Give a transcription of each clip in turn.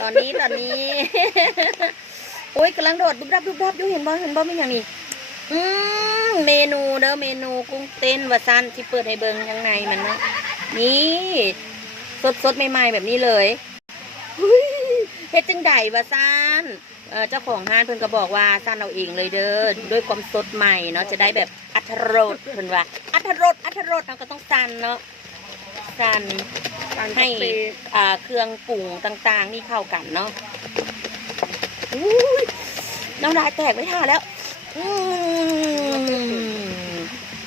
ตอนนี้ตอนนี้ โอ้ยกำลังโดดดุบดับดุบดับอยู่เห็นบ่เห็นบ่มีอย่างนี้อืมเมนูเด้อเมนูกุ้งเต้นวาซันที่เปิดให้เบิ่งข้างในมันนะนี่สดสดใหม่ๆแบบนี้เลยหุ้ยเฮ็ดจังไดวาซันเออเจ้าของห้านเพิ่นก็บอกว่าซันเอาเองเลยเด้อด้วยความสดใหม่เนาะจะได้แบบอัตรสเพิ่นว่าอัตรสอัตรสเราก็ต้องซันเนาะ ซันการให้กาแฟอ่าเครื่องปรุงต่างๆ นี่เข้ากันเนาะอุ้ยน้ำลายแตกไม่ท่าแล้วอืม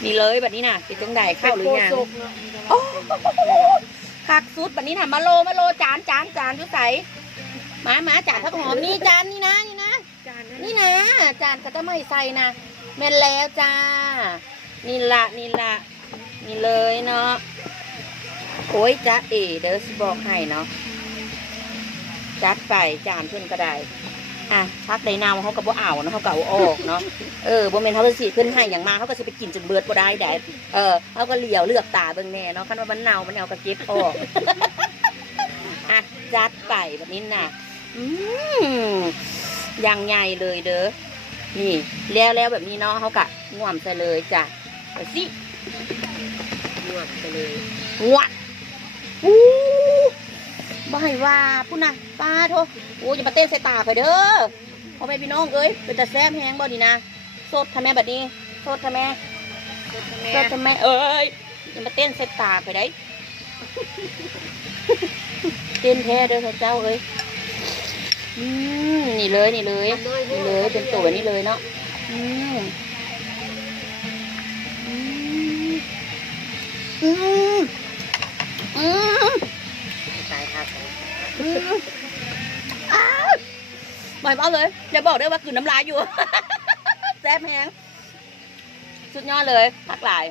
นี่เลยแบบนี้น่ะเป็นจังไดเข้าหรือยังโคสุกเนอะโอ้คักสุดแบบนี้น่ะมาโลมาโลจานจานจานดูใสมามาจานทักหอมนี่จานนี่นะนี่นะจานนั้นนี่นะจานก็จะไม่ใส่นะแม่นแล้วจ้านี่ละนี่ละนี่เลยเนาะ โอ้ยจ้าเอเดี๋ยวบอกให้เนาะจัดไปจานเพื่อนก็ได้อะพักในนาวเขาก็บ่เอาเนาะเขาก็เอาออกเนาะเออบ่แม่นเขาจะสิขึ้นให้อย่างมาเขาก็สิไปกินจนเบิดบ่ได้แดดเออเขาก็เหลียวเลือกตาเบิ่งแน่เนาะคันว่ามันเน่ามันเอาก็เก็บออกอะจัดไปแบบนี้น่ะอืมอย่างใหญ่เลยเด้อนี่แล้วแล้วแบบนี้เนาะเขากะง่วมเลยจ้ะไปสิลวกไปเลยง่วดอู้ บ่ให้ว่าพุ่นนะป้าโทโอ้อย่ามาเต้นใส่ตาไปเด้อพ่อแม่พี่น้องเอ้ยเป็นแต่แซมแฮงบ่ดีนะโสดทำแม่แบบนี้โสดทำแม่แม่โสดทำแม่เอ้ยอย่ามาเต้นใส่ตาไปได้เต้นแท้เด้อเจ้าเอ้ยอืมนี่เลยนี่เลยนี่เลยเป็นตัวแบบนี้เลยเนาะอืมอืม หมายเอาเลย อย่าบอกได้ว่ากลืนน้ำลายอยู่ แซ่บแฮงสุดยอดเลยพักหลาย